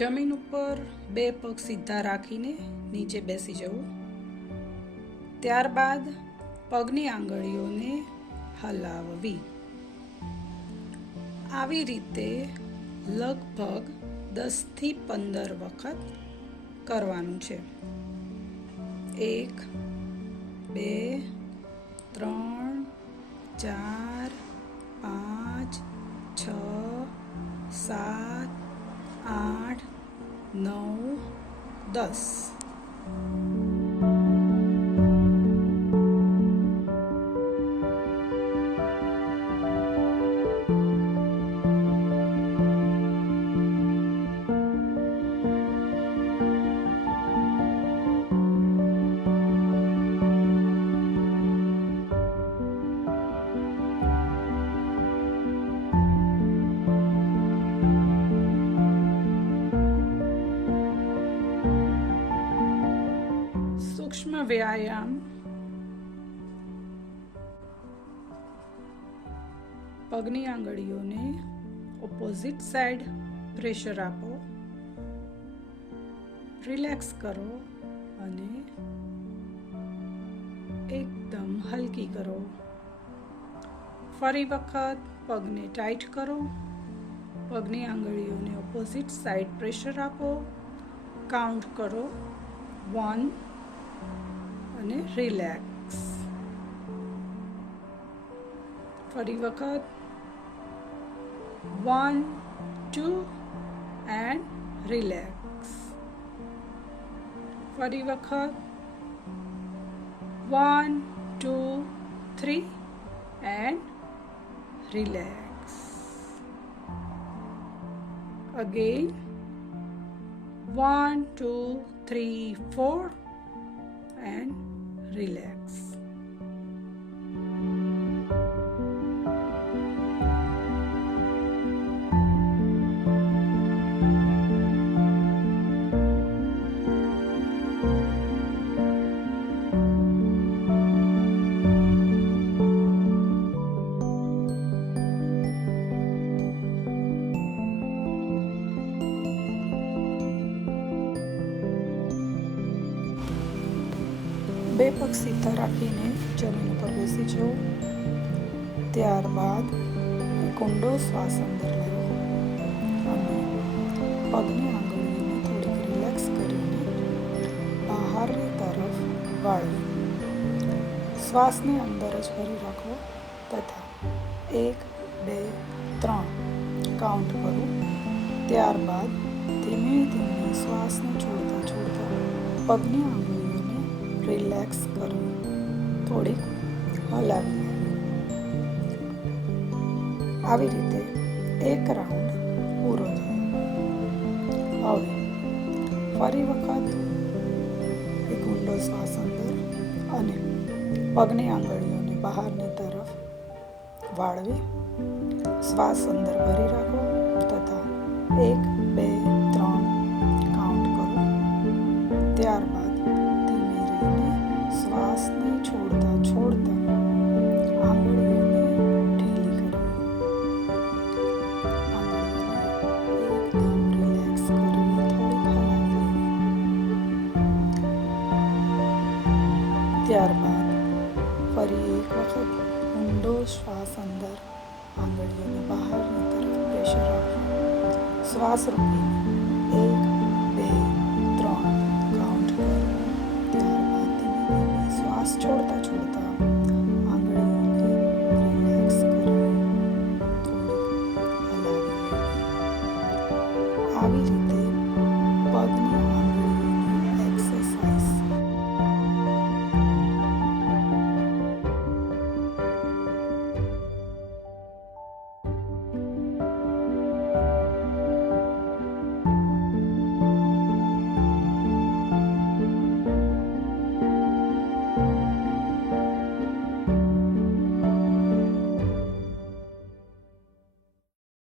જમીન ઉપર બે પગ સીધા રાખીને નીચે બેસી જવું. ત્યારબાદ પગની આંગળીઓને હલાવવી. આવી રીતે લગભગ 10 થી 15 વખત કરવાનું છે. 1 2 3 4 5 6 7 8 9 10. સૂક્ષ્મ વ્યાયામ. પગની આંગળીઓને ઓપોઝિટ સાઈડ પ્રેશર આપો, રિલેક્સ કરો અને એકદમ હલકી કરો. ફરી વખત પગને ટાઈટ કરો, પગની આંગળીઓને ઓપોઝિટ સાઈડ પ્રેશર આપો, કાઉન્ટ કરો 1 અને રિલેક્સ. ફરી વખત 1 2 એન્ડ રિલેક્સ. ફરી વખત 1 2 3 and relax. Again 1 2 3 4 and relax. બે પગ સીધા રાખીને જમીન ઉપર બેસી જાઓ. ત્યારબાદ એક ઊંડો શ્વાસ અંદર લેવો અને પગની આંગળીઓને થોડીક રિલેક્સ કરીને બહારની તરફ વાળવી. શ્વાસને અંદર જ ભરી રાખો તથા 1 2 3 કાઉન્ટ કરો. ત્યારબાદ ધીમે ધીમે શ્વાસને છોડતા છોડતા પગની આંગળીઓને રિલેક્સ કરવી, થોડીક હલાવી લેવી. આવી રીતે એક રાઉન્ડ પૂરો થયો. હવે ફરી વખત એક ઊંડો શ્વાસ અંદર અને પગની આંગળીઓને બહારની તરફ વાળવી. શ્વાસ અંદર ભરી રાખો તથા 1 2 3 કાઉન્ટ કરો. ત્યારબાદ શ્વાસને છોડતા છોડતા આંગળીઓને ઢીલી કરવી. આંગળીઓને એકદમ રિલેક્સ કરવી, થોડીક હલાવી લેવી. ત્યારબાદ ફરી એક વખત ઊંડો શ્વાસ અંદર, આંગળીઓને બહારની તરફ પ્રેશર આપવું. શ્વાસ રોકીને 1 2 3 કાઉન્ટ કરો. શ્વાસ છોડતા છોડતા આંગળીઓને રિલેક્સ કરવી, થોડીક હલાવી લેવી. આવી રીતે